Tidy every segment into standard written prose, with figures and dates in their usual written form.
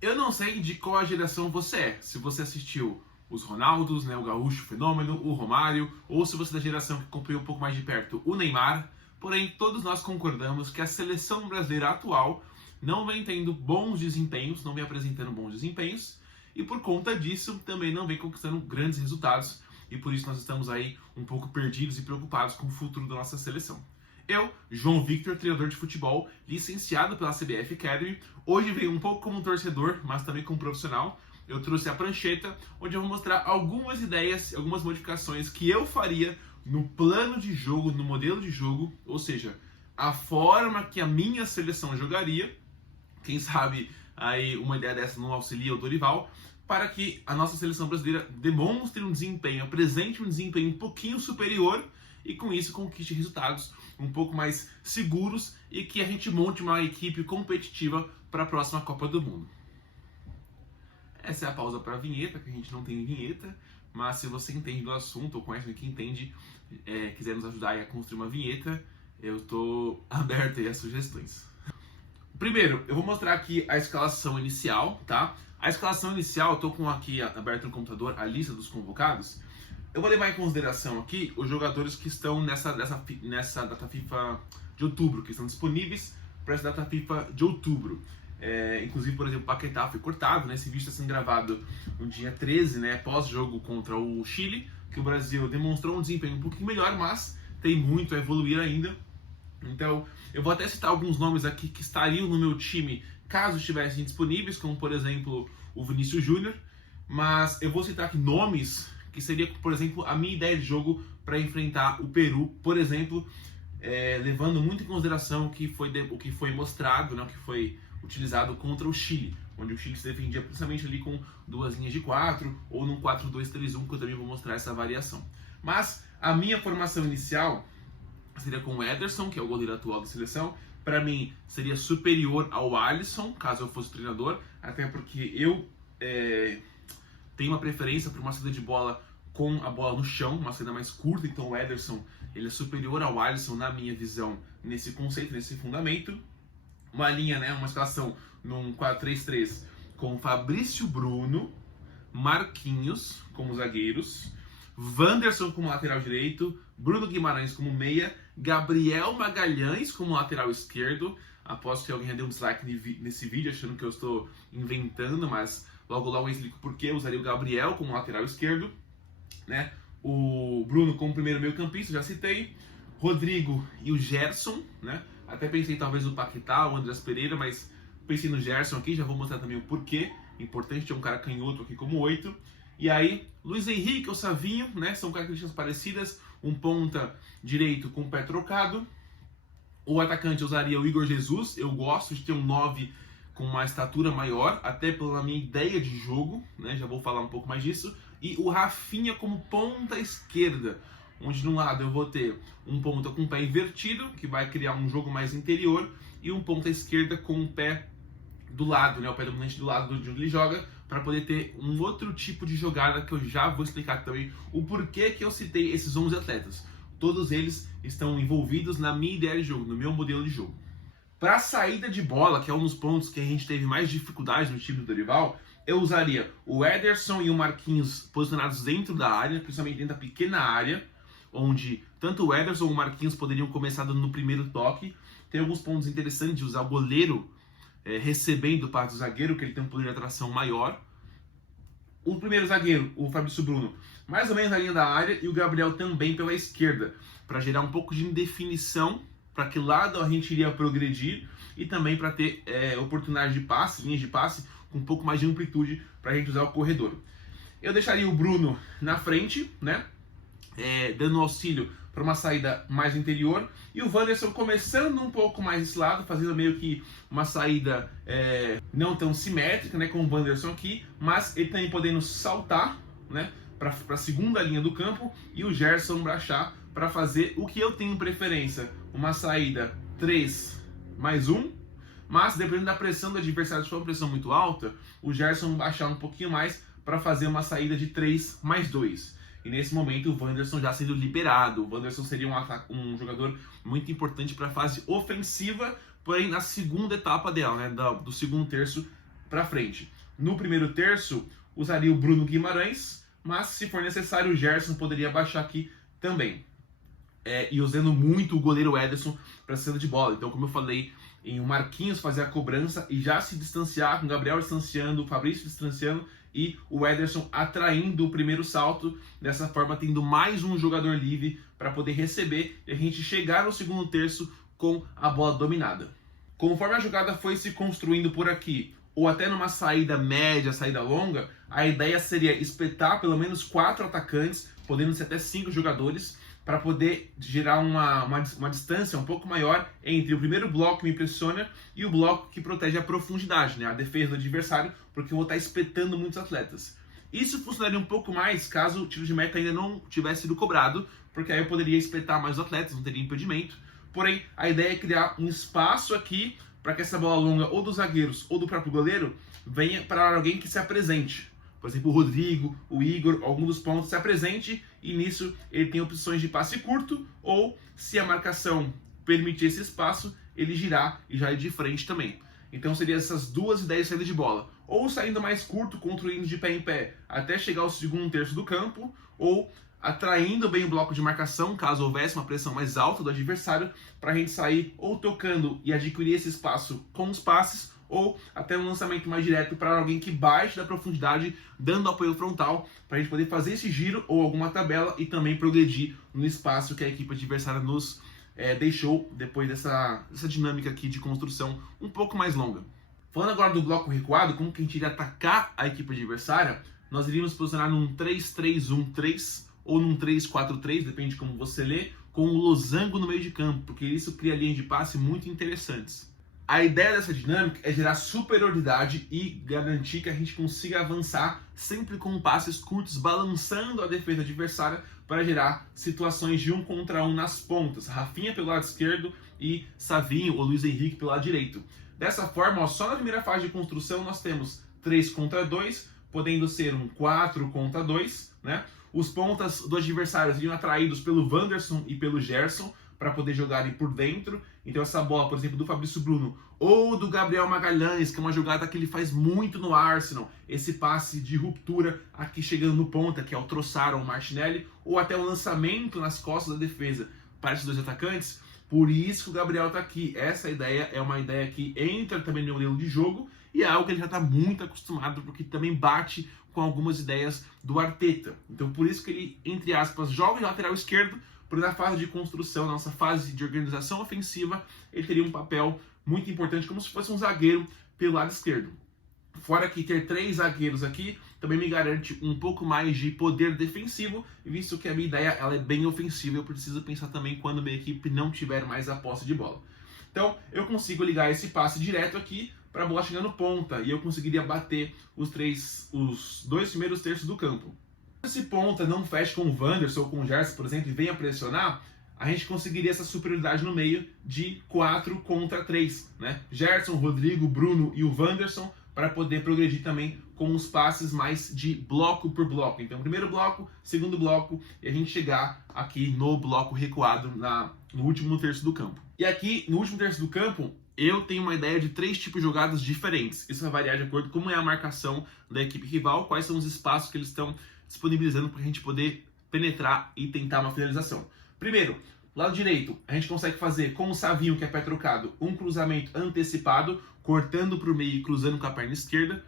Eu não sei de qual geração você é. Se você assistiu os Ronaldos, né, o Gaúcho Fenômeno, o Romário, ou se você é da geração que acompanhou um pouco mais de perto o Neymar. Porém, todos nós concordamos que a seleção brasileira atual não vem tendo bons desempenhos, não vem apresentando bons desempenhos, e por conta disso também não vem conquistando grandes resultados, e por isso nós estamos aí um pouco perdidos e preocupados com o futuro da nossa seleção. Eu, João Victor, treinador de futebol, licenciado pela CBF Academy, hoje venho um pouco como um torcedor, mas também como profissional. Eu trouxe a prancheta, onde eu vou mostrar algumas ideias, algumas modificações que eu faria no plano de jogo, no modelo de jogo, ou seja, a forma que a minha seleção jogaria. Quem sabe aí uma ideia dessa não auxilia o Dorival, para que a nossa seleção brasileira demonstre um desempenho, apresente um desempenho um pouquinho superior e com isso conquiste resultados um pouco mais seguros e que a gente monte uma equipe competitiva para a próxima Copa do Mundo. Essa é a pausa para a vinheta, que a gente não tem vinheta, mas se você entende do assunto ou conhece alguém que entende, quiser nos ajudar a construir uma vinheta, eu estou aberto aí a sugestões. Primeiro, eu vou mostrar aqui a escalação inicial, tá? A escalação inicial, eu estou com aqui aberto no computador a lista dos convocados. Eu vou levar em consideração aqui os jogadores que estão nessa data FIFA de outubro, que estão disponíveis para essa data FIFA de outubro. Inclusive, por exemplo, o Paquetá foi cortado, né? Esse vídeo está sendo gravado no dia 13, né? Pós-jogo contra o Chile, que o Brasil demonstrou um desempenho um pouquinho melhor, mas tem muito a evoluir ainda. Então, eu vou até citar alguns nomes aqui que estariam no meu time caso estivessem disponíveis, como por exemplo o Vinícius Júnior, mas eu vou citar aqui nomes que seria, por exemplo, a minha ideia de jogo para enfrentar o Peru, por exemplo, levando muito em consideração o que foi mostrado, né, o que foi utilizado contra o Chile, onde o Chile se defendia principalmente ali com duas linhas de 4 ou num 4-2-3-1, que eu também vou mostrar essa variação. Mas a minha formação inicial seria com o Ederson, que é o goleiro atual da seleção. Para mim, seria superior ao Alisson, caso eu fosse treinador, até porque eu tenho uma preferência por uma saída de bola com a bola no chão, uma saída mais curta, então o Ederson ele é superior ao Alisson na minha visão, nesse conceito, nesse fundamento. Uma linha, né, uma escalação num 4-3-3 com Fabrício Bruno, Marquinhos como zagueiros, Wanderson como lateral direito, Bruno Guimarães como meia, Gabriel Magalhães como lateral esquerdo. Aposto que alguém já deu um dislike nesse vídeo achando que eu estou inventando, mas logo eu explico por que eu usaria o Gabriel como lateral esquerdo, né? O Bruno como primeiro meio campista, já citei, Rodrigo e o Gerson, né? Até pensei talvez o Paquetá, o Andrés Pereira, mas pensei no Gerson aqui, já vou mostrar também o porquê. Importante ter um cara canhoto aqui como 8. E aí, Luiz Henrique ou Savinho, né? São características parecidas. Um ponta direito com o pé trocado. O atacante usaria o Igor Jesus. Eu gosto de ter um 9 com uma estatura maior, até pela minha ideia de jogo, né? Já vou falar um pouco mais disso. E o Rafinha como ponta esquerda, onde de um lado eu vou ter um ponta com o pé invertido, que vai criar um jogo mais interior, e um ponta esquerda com o pé do lado, né, o pé dominante do lado de onde ele joga, para poder ter um outro tipo de jogada que eu já vou explicar também o porquê que eu citei esses 11 atletas. Todos eles estão envolvidos na minha ideia de jogo, no meu modelo de jogo. Para a saída de bola, que é um dos pontos que a gente teve mais dificuldade no time do Dorival, eu usaria o Ederson e o Marquinhos posicionados dentro da área, principalmente dentro da pequena área, onde tanto o Ederson ou o Marquinhos poderiam começar dando no primeiro toque. Tem alguns pontos interessantes de usar o goleiro recebendo parte do zagueiro, que ele tem um poder de atração maior. O primeiro zagueiro, o Fabrício Bruno, mais ou menos na linha da área, e o Gabriel também pela esquerda, para gerar um pouco de indefinição, para que lado a gente iria progredir, e também para ter oportunidade de passe, linhas de passe, com um pouco mais de amplitude para a gente usar o corredor. Eu deixaria o Bruno na frente, né? Dando auxílio para uma saída mais interior, e o Wanderson começando um pouco mais desse lado, fazendo meio que uma saída não tão simétrica, né, com o Wanderson aqui, mas ele também podendo saltar, né, para a segunda linha do campo, e o Gerson Brachá para fazer o que eu tenho preferência, uma saída 3+1, mas dependendo da pressão do adversário, se for uma pressão muito alta, o Gerson baixar um pouquinho mais para fazer uma saída de 3+2. E nesse momento o Wanderson já sendo liberado. O Wanderson seria um jogador muito importante para a fase ofensiva, porém na segunda etapa dela, né, do segundo terço, para frente. No primeiro terço, usaria o Bruno Guimarães, mas se for necessário, o Gerson poderia baixar aqui também. E usando muito o goleiro Ederson para saída de bola. Então, como eu falei, em o Marquinhos fazer a cobrança e já se distanciar, com o Gabriel distanciando, o Fabrício distanciando e o Ederson atraindo o primeiro salto, dessa forma tendo mais um jogador livre para poder receber e a gente chegar no segundo terço com a bola dominada. Conforme a jogada foi se construindo por aqui, ou até numa saída média, saída longa, a ideia seria espetar pelo menos 4 atacantes, podendo ser até 5 jogadores, para poder gerar uma distância um pouco maior entre o primeiro bloco que me pressiona e o bloco que protege a profundidade, né, a defesa do adversário, porque eu vou estar espetando muitos atletas. Isso funcionaria um pouco mais caso o tiro de meta ainda não tivesse sido cobrado, porque aí eu poderia espetar mais os atletas, não teria impedimento. Porém, a ideia é criar um espaço aqui para que essa bola longa ou dos zagueiros ou do próprio goleiro venha para alguém que se apresente. Por exemplo, o Rodrigo, o Igor, algum dos pontos se apresente e nisso ele tem opções de passe curto ou, se a marcação permitir esse espaço, ele girar e já ir de frente também. Então seriam essas duas ideias de saída de bola. Ou saindo mais curto, construindo de pé em pé até chegar ao segundo terço do campo, ou atraindo bem o bloco de marcação, caso houvesse uma pressão mais alta do adversário, para a gente sair ou tocando e adquirir esse espaço com os passes, ou até um lançamento mais direto para alguém que baixe da profundidade, dando apoio frontal, para a gente poder fazer esse giro ou alguma tabela e também progredir no espaço que a equipe adversária nos deixou depois dessa dinâmica aqui de construção um pouco mais longa. Falando agora do bloco recuado, como que a gente iria atacar a equipe adversária, nós iríamos posicionar num 3-3-1-3 ou num 3-4-3, depende de como você lê, com um losango no meio de campo, porque isso cria linhas de passe muito interessantes. A ideia dessa dinâmica é gerar superioridade e garantir que a gente consiga avançar sempre com passes curtos, balançando a defesa adversária para gerar situações de 1 contra 1 nas pontas. Rafinha pelo lado esquerdo e Savinho ou Luiz Henrique pelo lado direito. Dessa forma, só na primeira fase de construção nós temos 3 contra 2, podendo ser um 4 contra 2, né? Os pontas do adversário seriam atraídos pelo Wanderson e pelo Gerson, para poder jogarem por dentro. Então essa bola, por exemplo, do Fabrício Bruno ou do Gabriel Magalhães, que é uma jogada que ele faz muito no Arsenal, esse passe de ruptura aqui chegando no ponta, que é o Trossard ou o Martinelli, ou até o lançamento nas costas da defesa para esses dois atacantes. Por isso que o Gabriel está aqui. Essa ideia é uma ideia que entra também no modelo de jogo e é algo que ele já está muito acostumado, porque também bate com algumas ideias do Arteta. Então por isso que ele, entre aspas, joga de lateral esquerdo, porque na fase de construção, na nossa fase de organização ofensiva, ele teria um papel muito importante, como se fosse um zagueiro pelo lado esquerdo. Fora que ter 3 zagueiros aqui também me garante um pouco mais de poder defensivo, visto que a minha ideia ela é bem ofensiva, eu preciso pensar também quando minha equipe não tiver mais a posse de bola. Então, eu consigo ligar esse passe direto aqui para a bola chegar no ponta, e eu conseguiria bater os 2 primeiros terços do campo. Se ponta não fecha com o Wanderson ou com o Gerson, por exemplo, e venha pressionar, a gente conseguiria essa superioridade no meio de 4 contra 3, né? Gerson, Rodrigo, Bruno e o Wanderson, para poder progredir também com os passes mais de bloco por bloco. Então, primeiro bloco, segundo bloco, e a gente chegar aqui no bloco recuado no último terço do campo. E aqui, no último terço do campo, eu tenho uma ideia de 3 tipos de jogadas diferentes. Isso vai variar de acordo com como é a marcação da equipe rival, quais são os espaços que eles estão disponibilizando para a gente poder penetrar e tentar uma finalização. Primeiro, lado direito, a gente consegue fazer com o Savinho, que é pé trocado, um cruzamento antecipado, cortando para o meio e cruzando com a perna esquerda.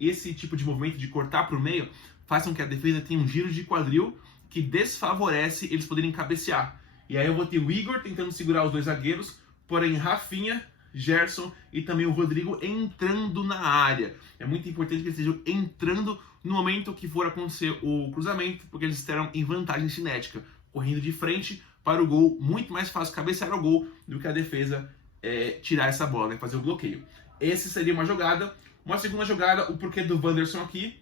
Esse tipo de movimento de cortar para o meio faz com que a defesa tenha um giro de quadril que desfavorece eles poderem cabecear. E aí eu vou ter o Igor tentando segurar os 2 zagueiros, porém Rafinha, Gerson e também o Rodrigo entrando na área. É muito importante que eles estejam entrando no momento que for acontecer o cruzamento, porque eles estarão em vantagem cinética, correndo de frente para o gol. Muito mais fácil cabecear ao gol do que a defesa tirar essa bola, né, fazer o bloqueio. Essa seria uma jogada. Uma segunda jogada, o porquê do Wanderson aqui,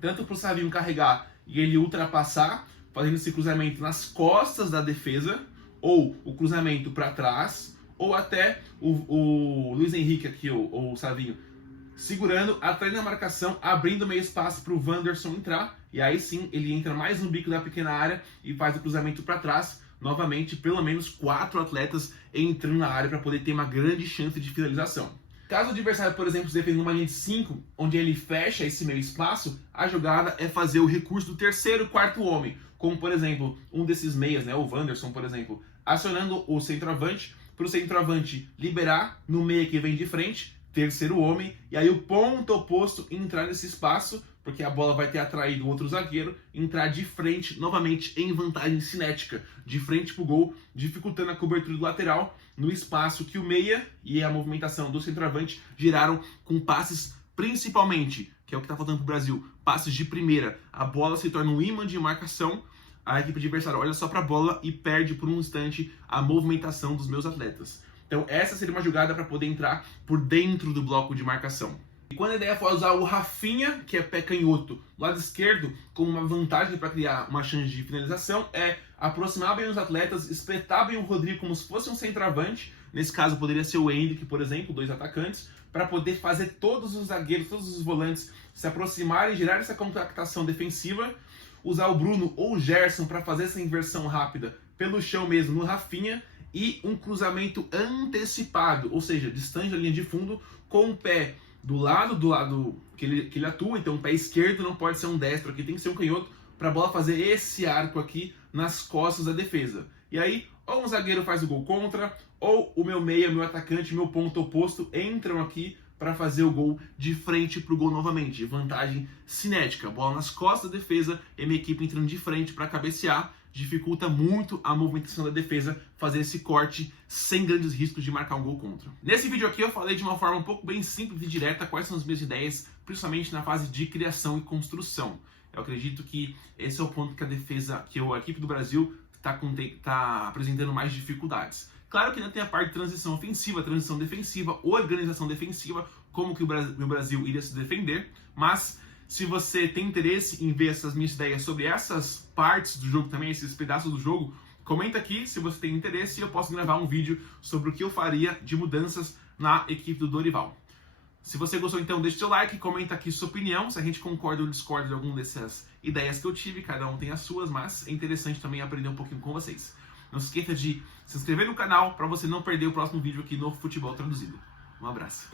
tanto para o Savinho carregar e ele ultrapassar, fazendo esse cruzamento nas costas da defesa, ou o cruzamento para trás, ou até o Luiz Henrique aqui, ou o Savinho, segurando, atraindo a marcação, abrindo meio espaço para o Wanderson entrar, e aí sim ele entra mais no bico da pequena área e faz o cruzamento para trás. Novamente, pelo menos 4 atletas entrando na área para poder ter uma grande chance de finalização. Caso o adversário, por exemplo, se defenda numa linha de 5, onde ele fecha esse meio espaço, a jogada é fazer o recurso do terceiro e quarto homem. Como, por exemplo, um desses meias, né, o Wanderson, por exemplo, acionando o centroavante, para o centroavante liberar no meia que vem de frente, terceiro homem, e aí o ponto oposto entrar nesse espaço, porque a bola vai ter atraído o outro zagueiro, entrar de frente, novamente em vantagem cinética, de frente para o gol, dificultando a cobertura do lateral, no espaço que o meia e a movimentação do centroavante geraram com passes, principalmente, que é o que está faltando para o Brasil, passes de primeira. A bola se torna um imã de marcação, a equipe adversária olha só para a bola e perde por um instante a movimentação dos meus atletas. Então essa seria uma jogada para poder entrar por dentro do bloco de marcação. E quando a ideia for usar o Rafinha, que é pé canhoto, do lado esquerdo, como uma vantagem para criar uma chance de finalização, é aproximar bem os atletas, espetar bem o Rodrigo como se fosse um centroavante, nesse caso poderia ser o Endrick, por exemplo, 2 atacantes, para poder fazer todos os zagueiros, todos os volantes se aproximarem, gerar essa compactação defensiva, usar o Bruno ou o Gerson para fazer essa inversão rápida pelo chão mesmo no Rafinha, e um cruzamento antecipado, ou seja, distante da linha de fundo, com o pé do lado que ele atua, então o pé esquerdo não pode ser um destro aqui, tem que ser um canhoto, para a bola fazer esse arco aqui nas costas da defesa. E aí, ou um zagueiro faz o gol contra, ou o meu meia, meu atacante, meu ponto oposto entram aqui para fazer o gol de frente para o gol novamente. Vantagem cinética, bola nas costas da defesa e minha equipe entrando de frente para cabecear, dificulta muito a movimentação da defesa fazer esse corte sem grandes riscos de marcar um gol contra. Nesse vídeo aqui eu falei de uma forma um pouco bem simples e direta quais são as minhas ideias, principalmente na fase de criação e construção. Eu acredito que esse é o ponto que a defesa, que a equipe do Brasil está apresentando mais dificuldades. Claro que ainda tem a parte de transição ofensiva, transição defensiva, organização defensiva, como que o Brasil iria se defender, mas se você tem interesse em ver essas minhas ideias sobre essas partes do jogo também, esses pedaços do jogo, comenta aqui se você tem interesse e eu posso gravar um vídeo sobre o que eu faria de mudanças na equipe do Dorival. Se você gostou, então deixa seu like, comenta aqui sua opinião, se a gente concorda ou discorda de alguma dessas ideias que eu tive, cada um tem as suas, mas é interessante também aprender um pouquinho com vocês. Não se esqueça de se inscrever no canal para você não perder o próximo vídeo aqui no Futebol Traduzido. Um abraço.